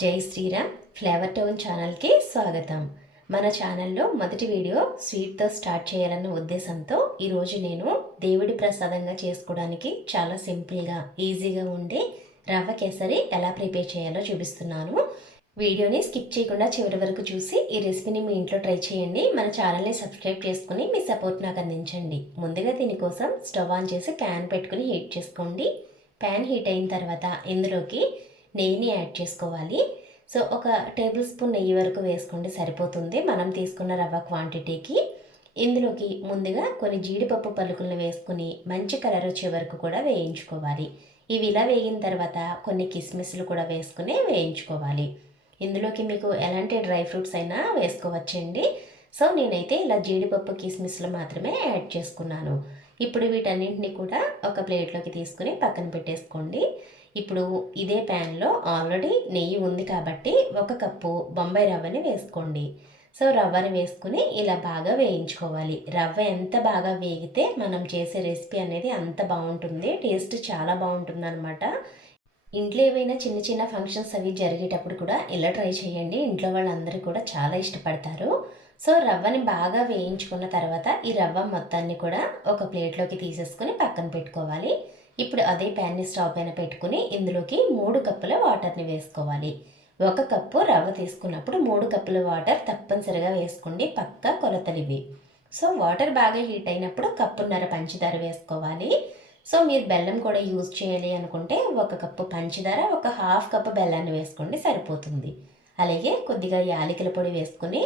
జై Sriram flavour tone ఛానల్కి స్వాగతం. మన ఛానల్లో మొదటి వీడియో స్వీట్తో స్టార్ట్ చేయాలన్న ఉద్దేశంతో ఈరోజు నేను దేవుడి ప్రసాదంగా చేసుకోవడానికి చాలా సింపుల్గా ఈజీగా ఉండే రవ్వ కేసరి ఎలా ప్రిపేర్ చేయాలో చూపిస్తున్నాను. వీడియోని స్కిప్ చేయకుండా చివరి వరకు చూసి ఈ రెసిపీని మీ ఇంట్లో ట్రై చేయండి. మన ఛానల్ని సబ్స్క్రైబ్ చేసుకుని మీ సపోర్ట్ నాకు అందించండి. ముందుగా దీనికోసం స్టవ్ ఆన్ చేసి ప్యాన్ పెట్టుకుని హీట్ చేసుకోండి. ప్యాన్ హీట్ అయిన తర్వాత ఇందులోకి నెయ్యిని యాడ్ చేసుకోవాలి. సో ఒక టేబుల్ స్పూన్ నెయ్యి వరకు వేసుకోండి, సరిపోతుంది మనం తీసుకున్న రవ్వ క్వాంటిటీకి. ఇందులోకి ముందుగా కొన్ని జీడిపప్పు పలుకులను వేసుకుని మంచి కలర్ వచ్చే వరకు కూడా వేయించుకోవాలి. ఇవి ఇలా వేగిన తర్వాత కొన్ని కిస్మిస్లు కూడా వేసుకుని వేయించుకోవాలి. ఇందులోకి మీకు ఎలాంటి డ్రై ఫ్రూట్స్ అయినా వేసుకోవచ్చండి. సో నేనైతే ఇలా జీడిపప్పు కిస్మిస్లు మాత్రమే యాడ్ చేసుకున్నాను. ఇప్పుడు వీటన్నింటినీ కూడా ఒక ప్లేట్లోకి తీసుకుని పక్కన పెట్టేసుకోండి. ఇప్పుడు ఇదే ప్యాన్లో ఆల్రెడీ నెయ్యి ఉంది కాబట్టి 1 కప్పు బొంబాయి రవ్వని వేసుకోండి. సో రవ్వని వేసుకుని ఇలా బాగా వేయించుకోవాలి. రవ్వ ఎంత బాగా వేగితే మనం చేసే రెసిపీ అనేది అంత బాగుంటుంది, టేస్ట్ చాలా బాగుంటుంది అనమాట. ఇంట్లో ఏవైనా చిన్న చిన్న ఫంక్షన్స్ అవి జరిగేటప్పుడు కూడా ఇలా ట్రై చేయండి. ఇంట్లో వాళ్ళందరూ కూడా చాలా ఇష్టపడతారు. సో రవ్వని బాగా వేయించుకున్న తర్వాత ఈ రవ్వ మొత్తాన్ని కూడా ఒక ప్లేట్లోకి తీసేసుకుని పక్కన పెట్టుకోవాలి. ఇప్పుడు అదే ప్యాన్ని స్టవ్ పైన పెట్టుకుని ఇందులోకి 3 కప్పుల వాటర్ని వేసుకోవాలి. 1 కప్పు రవ్వ తీసుకున్నప్పుడు 3 కప్పుల వాటర్ తప్పనిసరిగా వేసుకోండి, పక్కా కొలతలు ఇవి. సో వాటర్ బాగా హీట్ అయినప్పుడు కప్పున్నర పంచదార వేసుకోవాలి. సో మీరు బెల్లం కూడా యూజ్ చేయాలి అనుకుంటే 1 కప్పు పంచదార, 1/2 కప్పు బెల్లాన్ని వేసుకోండి, సరిపోతుంది. అలాగే కొద్దిగా యాలకుల పొడి వేసుకుని,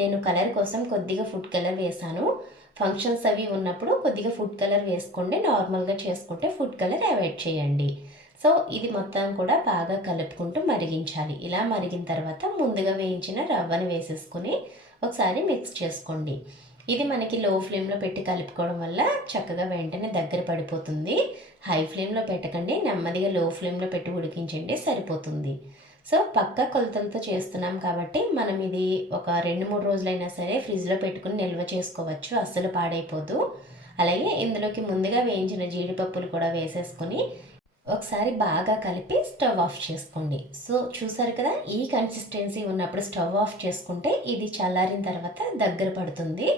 నేను కలర్ కోసం కొద్దిగా ఫుడ్ కలర్ వేసాను. ఫంక్షన్స్ అవి ఉన్నప్పుడు కొద్దిగా ఫుడ్ కలర్ వేసుకోండి, నార్మల్గా చేసుకుంటే ఫుడ్ కలర్ అవాయిడ్ చేయండి. సో ఇది మొత్తం కూడా బాగా కలుపుకుంటూ మరిగించాలి. ఇలా మరిగిన తర్వాత ముందుగా వేయించిన రవ్వని వేసేసుకుని ఒకసారి మిక్స్ చేసుకోండి. ఇది మనకి లో ఫ్లేమ్లో పెట్టి కలుపుకోవడం వల్ల చక్కగా వెంటనే దగ్గర పడిపోతుంది. హై ఫ్లేమ్లో పెట్టకండి, నెమ్మదిగా లో ఫ్లేమ్లో పెట్టి ఉడికించండి, సరిపోతుంది. సో పక్కా కొలతలతో చేస్తున్నాం కాబట్టి మనం ఇది ఒక 2-3 రోజులైనా సరే ఫ్రిడ్జ్లో పెట్టుకుని నిల్వ చేసుకోవచ్చు, అస్సలు పాడైపోదు. అలాగే ఇందులోకి ముందుగా వేయించిన జీడిపప్పులు కూడా వేసేసుకుని ఒకసారి బాగా కలిపి స్టవ్ ఆఫ్ చేసుకోండి. సో చూసారు కదా, ఈ కన్సిస్టెన్సీ ఉన్నప్పుడు స్టవ్ ఆఫ్ చేసుకుంటే ఇది చల్లారిన తర్వాత దగ్గర పడుతుంది.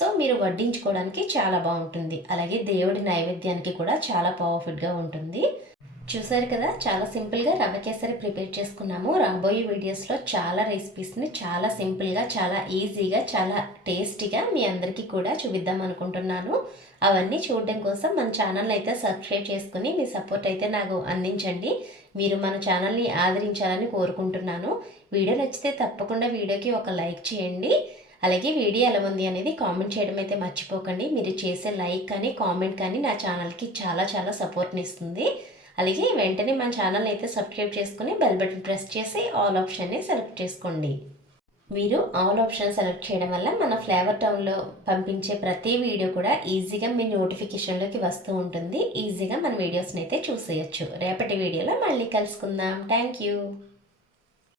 సో మీరు వడ్డించుకోవడానికి చాలా బాగుంటుంది. అలాగే దేవుడి నైవేద్యానికి కూడా చాలా పవర్ఫుల్గా ఉంటుంది. చూసారు కదా, చాలా సింపుల్గా రవ్వ కేసరి ప్రిపేర్ చేసుకున్నాము. రాబోయే వీడియోస్లో చాలా రెసిపీస్ని చాలా సింపుల్గా, చాలా ఈజీగా, చాలా టేస్టీగా మీ అందరికీ కూడా చూపిద్దాం అనుకుంటున్నాను. అవన్నీ చూడడం కోసం మన ఛానల్ అయితే సబ్స్క్రైబ్ చేసుకుని మీ సపోర్ట్ అయితే నాకు అందించండి. మీరు మన ఛానల్ని ఆదరించాలని కోరుకుంటున్నాను. వీడియో నచ్చితే తప్పకుండా వీడియోకి ఒక లైక్ చేయండి. అలాగే వీడియో ఎలా ఉంది అనేది కామెంట్ చేయడం అయితే మర్చిపోకండి. మీరు చేసే లైక్ కానీ కామెంట్ కానీ నా ఛానల్కి చాలా చాలా సపోర్ట్ని ఇస్తుంది. అలాగే వెంటనే మన ఛానల్ అయితే సబ్స్క్రైబ్ చేసుకుని బెల్ బటన్ ప్రెస్ చేసి ఆల్ ఆప్షన్ని సెలెక్ట్ చేసుకోండి. మీరు ఆల్ ఆప్షన్ సెలెక్ట్ చేయడం వల్ల మన ఫ్లేవర్ టౌన్లో పంపించే ప్రతి వీడియో కూడా ఈజీగా మీ నోటిఫికేషన్లోకి వస్తూ ఉంటుంది. ఈజీగా మన వీడియోస్ని అయితే చూసేయచ్చు. రేపటి వీడియోలో మళ్ళీ కలుసుకుందాం. Thank you.